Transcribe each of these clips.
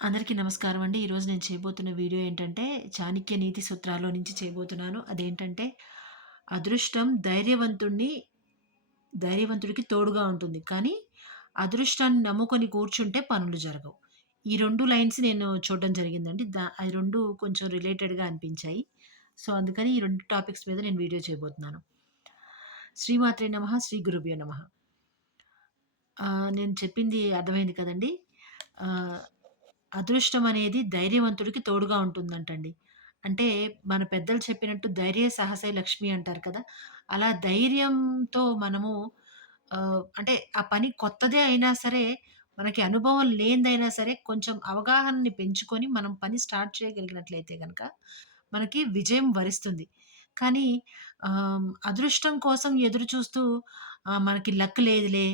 అందరికీ నమస్కారం అండి. ఈరోజు నేను చేయబోతున్న వీడియో ఏంటంటే, చాణక్య నీతి సూత్రాల్లో నుంచి చేయబోతున్నాను. అదేంటంటే, అదృష్టం ధైర్యవంతుడికి తోడుగా ఉంటుంది. కానీ, అదృష్టాన్ని నమ్ముకొని కూర్చుంటే పనులు జరగవు. ఈ 2 లైన్స్ నేను చూడడం జరిగిందండి. అయి 2 కొంచెం రిలేటెడ్‌గా అనిపించాయి. సో, అందుకని ఈ 2 టాపిక్స్ మీద నేను వీడియో చేయబోతున్నాను. శ్రీమాత్రే నమః! శ్రీ గురుభ్యో నమః! నేను చెప్పింది అర్థమైంది కదండీ! ఆహ్, అదృష్టం అనేది ధైర్యవంతుడికి తోడుగా ఉంటుందంటండి. అంటే మన పెద్దలు చెప్పినట్టు "ధైర్యే సాహసే లక్ష్మి" అంటారు కదా! అలా ధైర్యంతో మనము అంటే ఆ పని కొత్తదే అయినా సరే, మనకి అనుభవం లేనిదైనా సరే, కొంచెం అవగాహనని పెంచుకొని మనం పని స్టార్ట్ చేయగలిగినట్లయితే గనక, మనకి విజయం వరిస్తుంది. కానీ అదృష్టం కోసం ఎదురు చూస్తూ మనకి లక్ లేదులే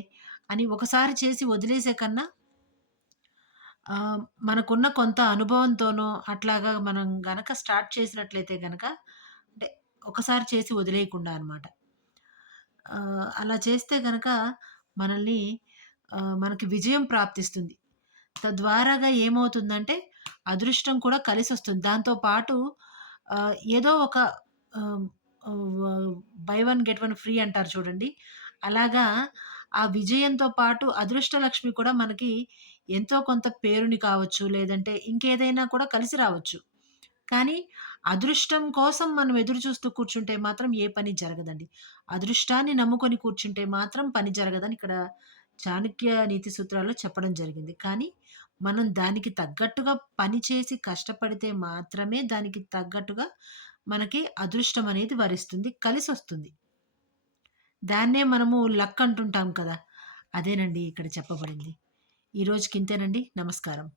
అని ఒకసారి చేసి వదిలేసే కన్నా మనకున్న కొంత అనుభవంతోనో అట్లాగా మనం గనక స్టార్ట్ చేసినట్లయితే గనక అంటే ఒకసారి చేసి వదిలేయకుండా అన్నమాట. అలా చేస్తే గనక మనల్ని మనకి విజయం ప్రాప్తిస్తుంది. తద్వారాగా ఏమవుతుందంటే అదృష్టం కూడా కలిసొస్తుంది. దాంతో పాటు ఏదో ఒక ఆహ్, ఆహ్, by one get one free అంటారు చూడండి. అలాగా ఆ విజయంతో పాటు అదృష్ట లక్ష్మి కూడా మనకి ఎంతో కొంత పేరుని కావచ్చు, లేదంటే ఇంకేదైనా కూడా కలిసి రావచ్చు. కానీ అదృష్టం కోసం మనం ఎదురు చూస్తూ కూర్చుంటే మాత్రం ఏ పని జరగదండి. అదృష్టాన్ని నమ్ముకొని కూర్చుంటే మాత్రం పని జరగదని ఇక్కడ చాణక్య నీతి సూత్రాల్లో చెప్పడం జరిగింది. కానీ మనం దానికి తగ్గట్టుగా పని చేసి కష్టపడితే మాత్రమే దానికి తగ్గట్టుగా మనకి అదృష్టం అనేది వరిస్తుంది. కలిసొస్తుంది. దాన్నే మనము లక్ అంటుంటాం కదా! అదేనండి ఇక్కడ చెప్పబడింది. ఈ రోజుకి ఇంతేనండి. నమస్కారం.